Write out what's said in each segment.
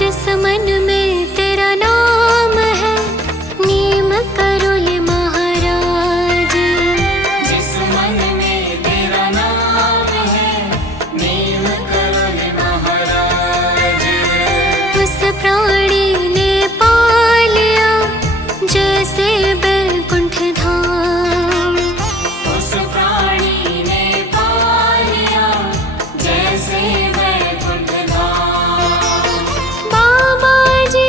जिस मन में तेरा नाम है, नीम करोल महाराज। जिस मन में तेरा नाम है, नीम करोल महाराज। उस प्राणी ने पा लिया जैसे बैकुंठ धाम। उस प्राणी ने पा लिया जैसे बैकुंठ धाम। बाबा जी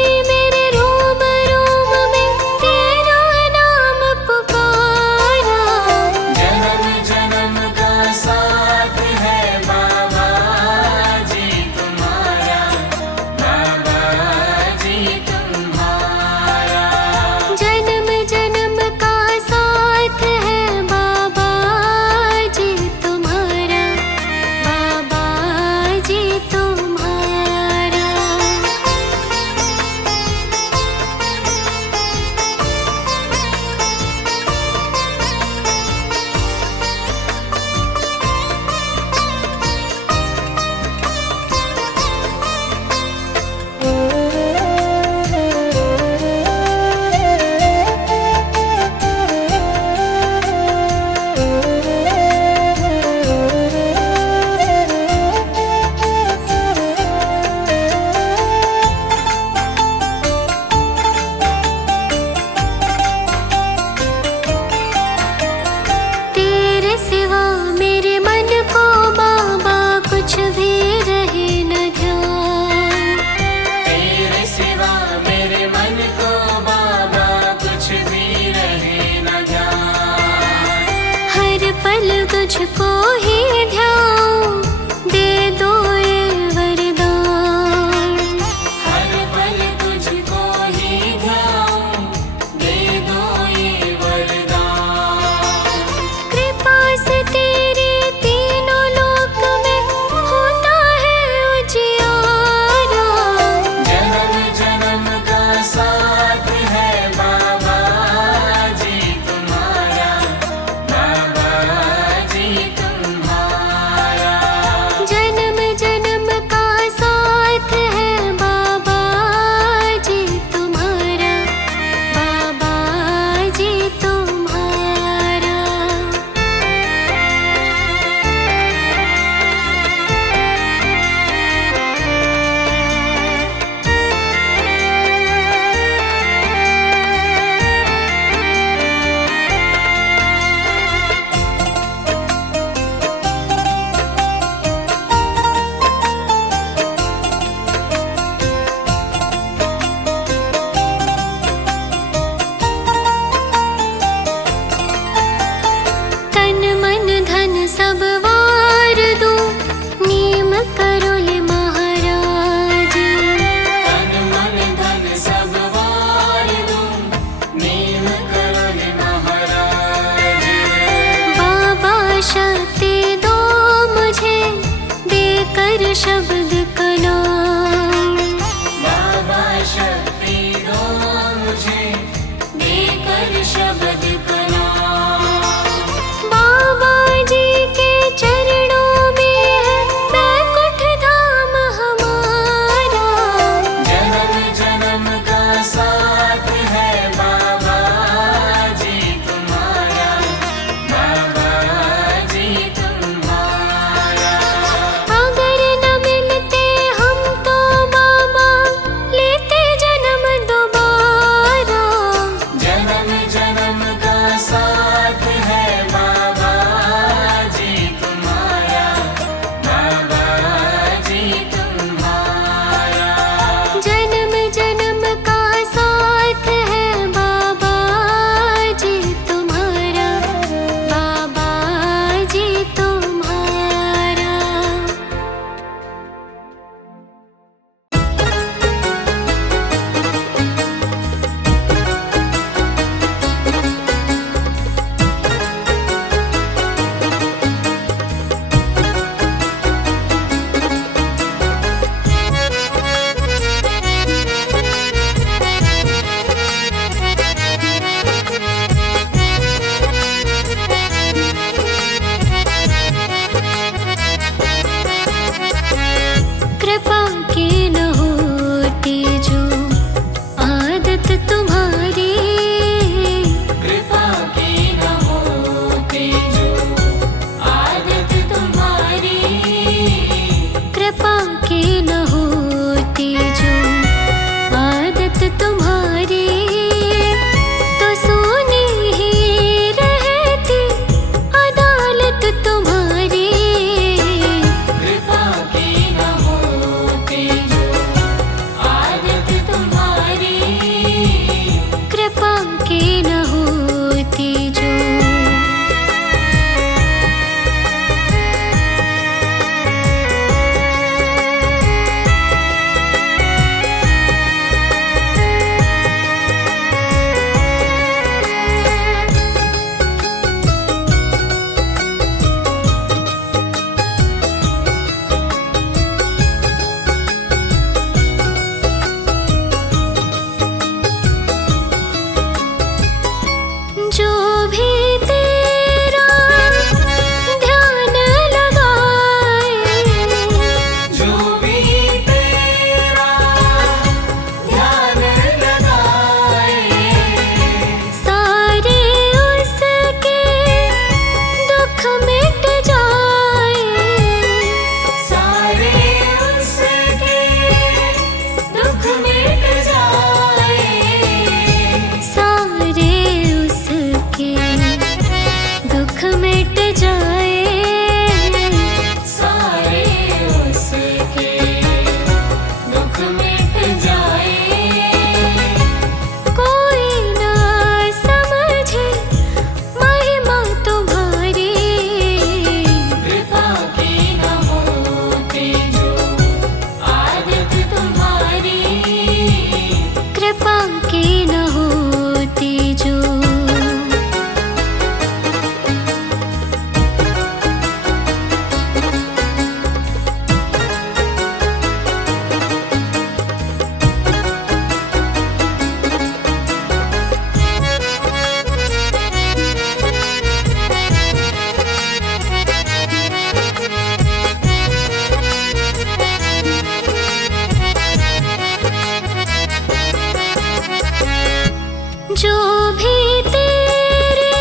जो भी तेरे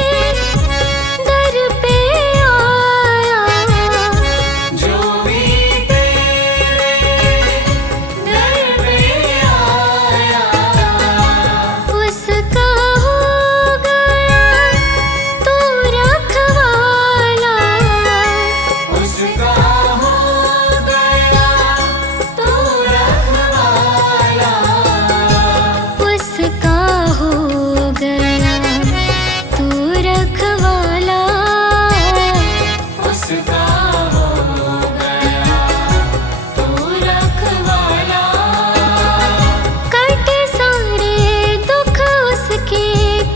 दर पे आया, जो भी तेरे दर पे आया, उसका हो गया तू रखवाला, उसका हो गया तू रखवाला, उसका हो गया तू रखवाला, उसका हो गया तू रखवाला। कटे सारे दुख उसकी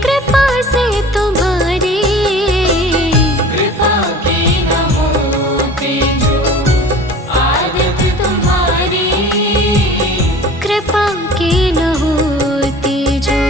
कृपा से तुम्हारी, कृपा की न होती जो आदत तुम्हारी, कृपा की न होती जो।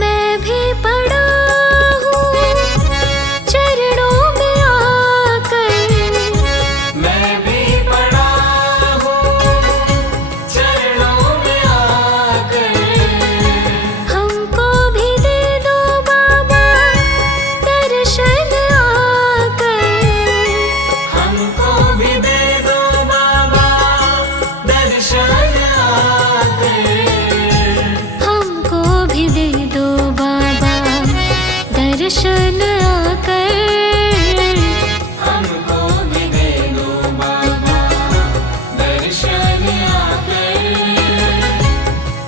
मैं भी पड़ा हूँ चरणों में आकर, मैं भी पड़ा हूँ चरणों में आकर, हमको भी दे दो बाबा दर्शन आकर, हमको भी दे दो बाबा दर्शन आकर, हमको भी दे दो बाबा दर्शन आकर, हमको भी दे दो बाबा दर्शन आकर।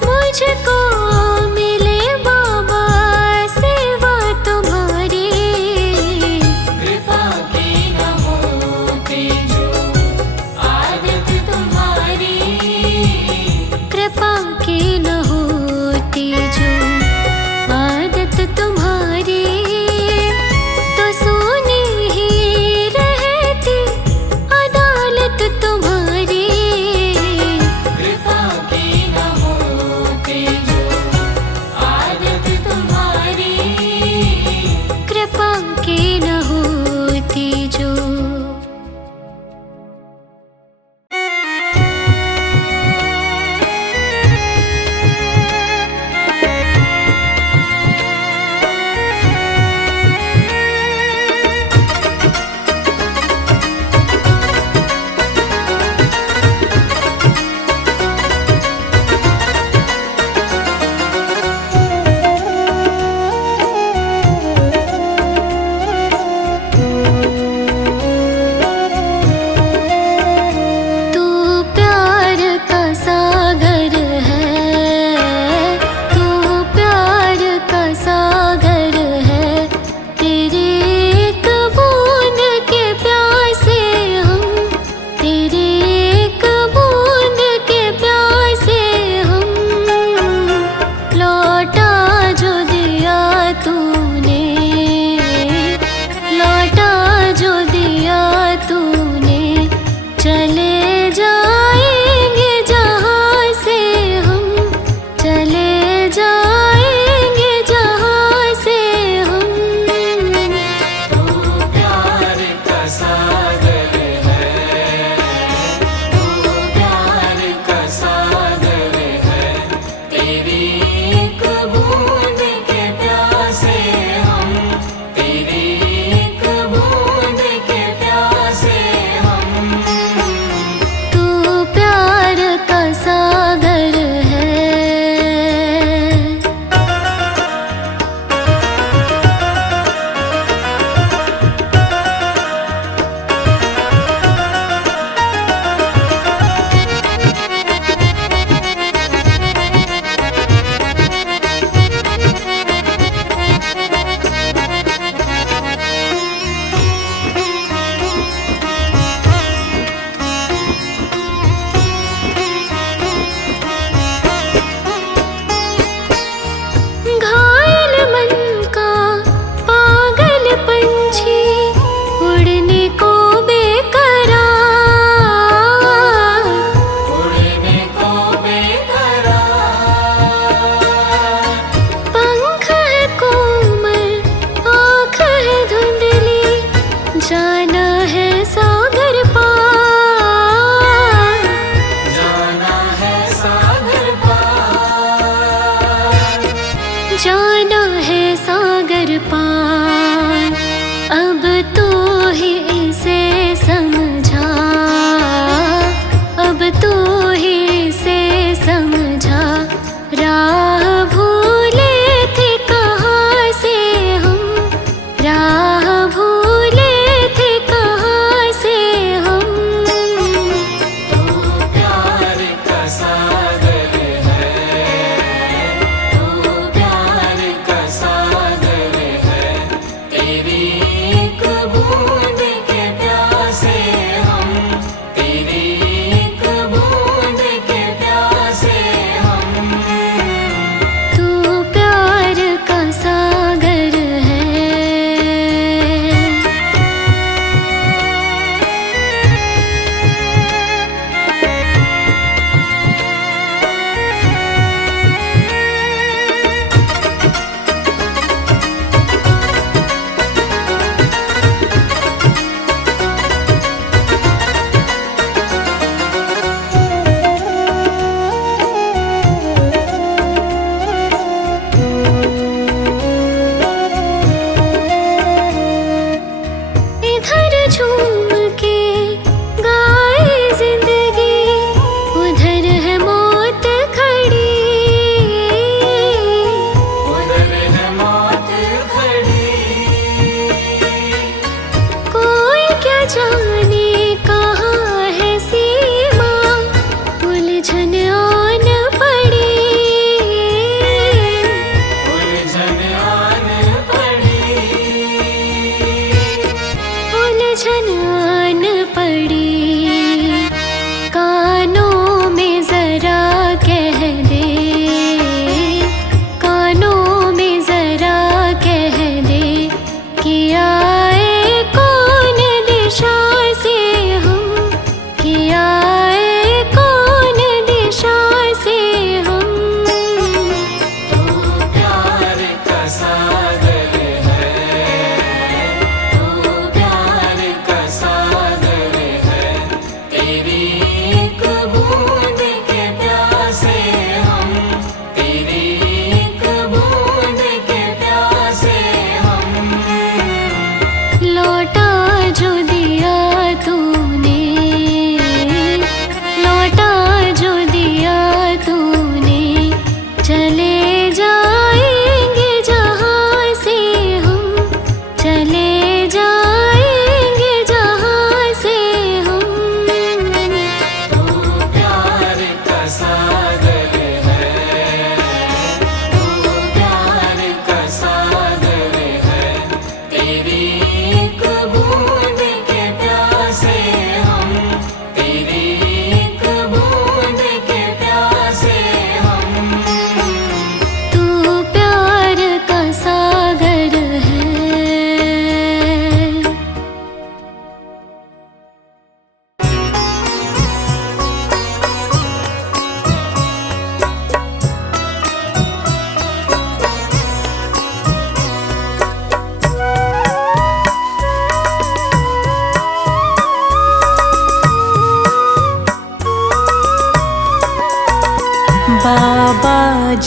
मुझको मिले बाबा सेवा तुम्हारी, कृपा की न होती जो आदत तुम्हारी, कृपा की न होती जो आदत तुम्हारी, तो सोनी ही रहती अदालत तुम्हारी, कृपा की न होती जो आदत तुम्हारी, कृपा की न होती जो। तू प्यार का सागर है, तू प्यार का सागर है, तेरी एक बूंद के प्यासे हम, तेरी एक बूंद के प्यासे हम, लौटा जो दिया तूने, लौटा जो दिया तूने, चले जाएंगे जहाँ से हम, चले जाएंगे जहाँ से हम। तू प्यार का सागर है, तू प्यार का सागर है, तेरी एक बूंद के प्यासे हम, तेरी एक बूंद के प्यासे हम। तू प्यार का सागर है।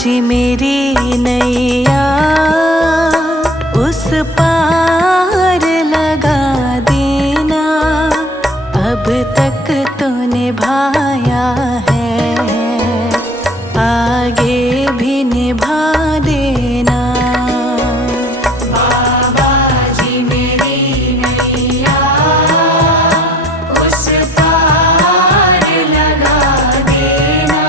जी मेरी नैया उस पार लगा देना, अब तक तो निभाया है, आगे भी निभा देना। बाबा जी मेरी नैया उस पार लगा देना,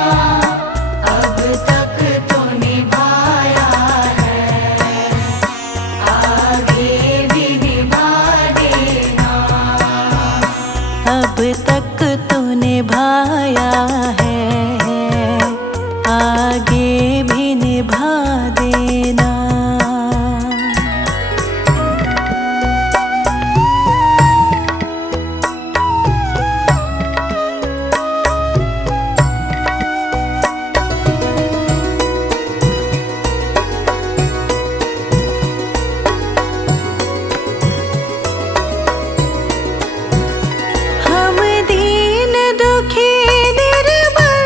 अब तक तो निभाया है, आगे भी निभा देना। अब तक तो निभाया है, आगे भी निभा देना। हम दीन दुखी निर्बल,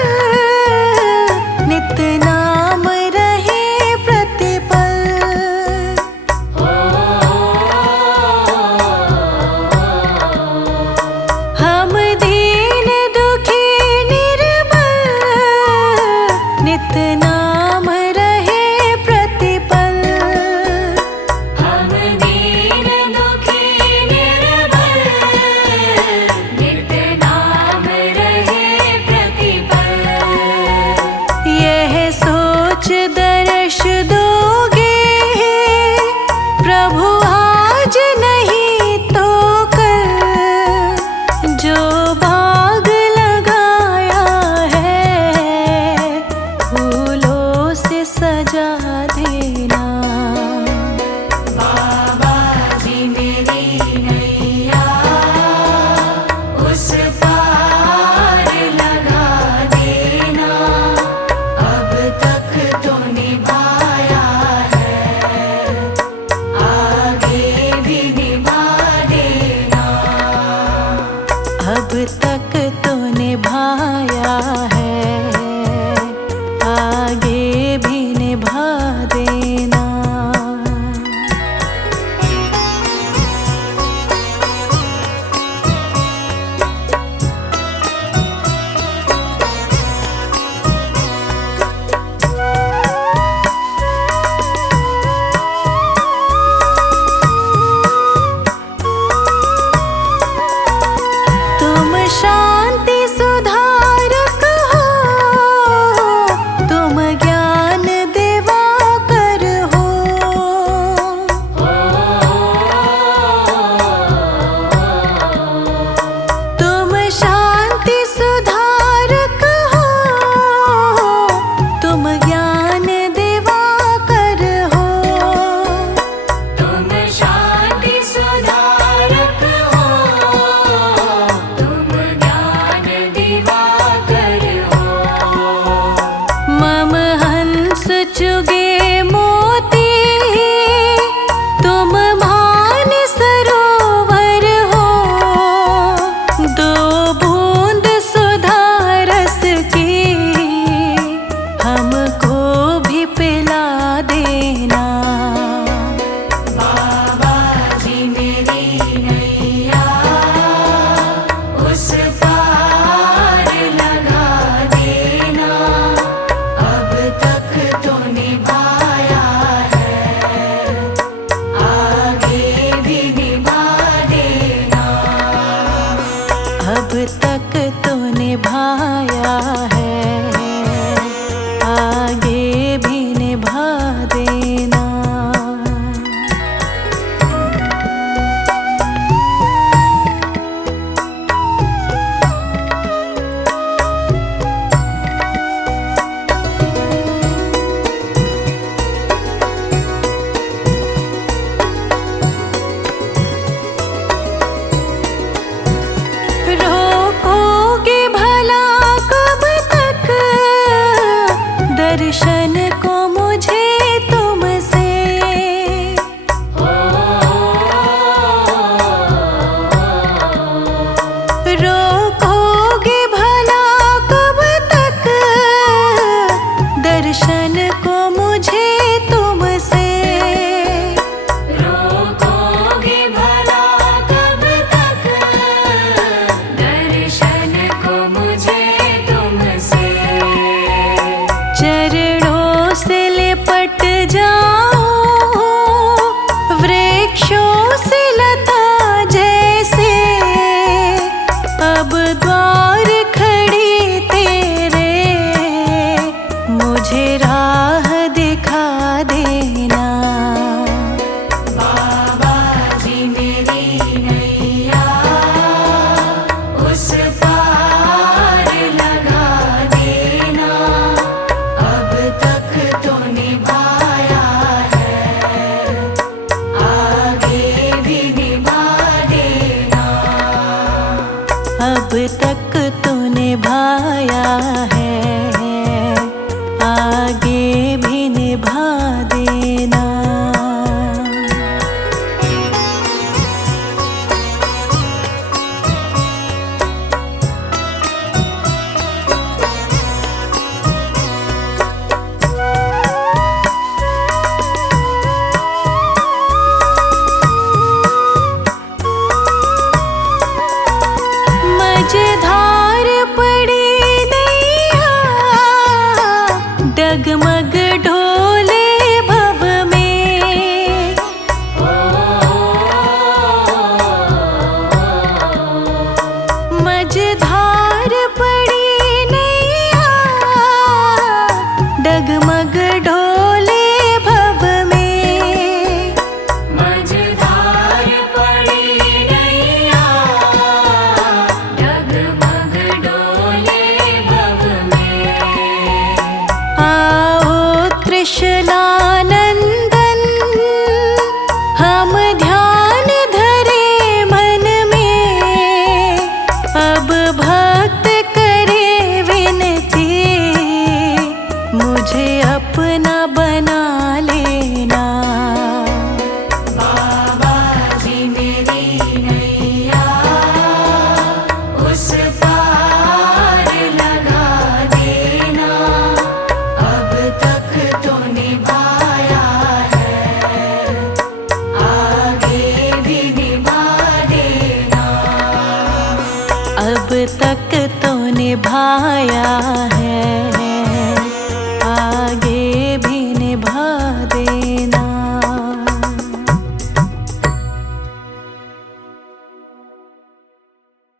नित नाम रहे प्रतिपल। हम दीन दुखी निर्बल, नित नाम रहे प्रतिपल। हम दीन दुखी निर्बल, नित नाम रहे प्रतिपल। यह सोच दर्श दोगे प्रभु आज नहीं तो कल, जो बाग लगाया है फूलों से सजा देना। बाबा जी मेरी नैया उस पार लगा देना, अब तक तो निभाया है, आगे भी निभा देना। अब तक तो निभाया है, आगे भी निभा देना। तुम शांति सुधारक हो, तुम ज्ञान दिवाकर हो। तुम शांति सुधारक हो, तुम ज्ञान दिवाकर हो। तुम शांति सुधारक हो, तुम ज्ञान दिवाकर हो। मम हंस चुगे मोती, तुम मान सरोवर हो। दो बूंद सुधा रस की हमको भी पिला देना। बाबा जी मेरी नैया उस पार लगा देना, अब तक तो निभाया है, आगे भी निभा देना। अब तक तो निभाया है, आगे भी निभा देना। कट जा